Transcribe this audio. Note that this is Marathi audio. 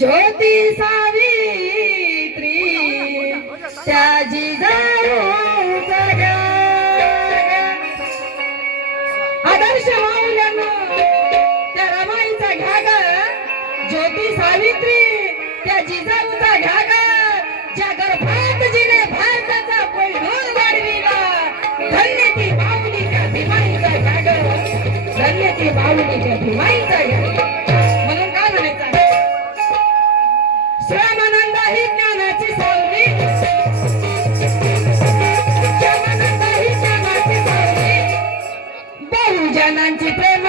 ज्योती सावित्री त्या जिजाऊचा ग आदर्श माऊल्यानं त्या रमाईचा घ्या ग ज्योती सावित्री त्या जिजाऊचा घ्या ग ज्या गर्भात जिने भारताचा पैलून वाढविला धन्य ती माऊली त्या भीमाईचा घ्या ग धन्य ती माऊली त्या भीमाईचा घ्या म्हणून काय म्हणायचं श्यामानंद ही ज्ञानाची सावली श्यामानंद ही ज्ञानाची सावली बहुजनांची प्रेम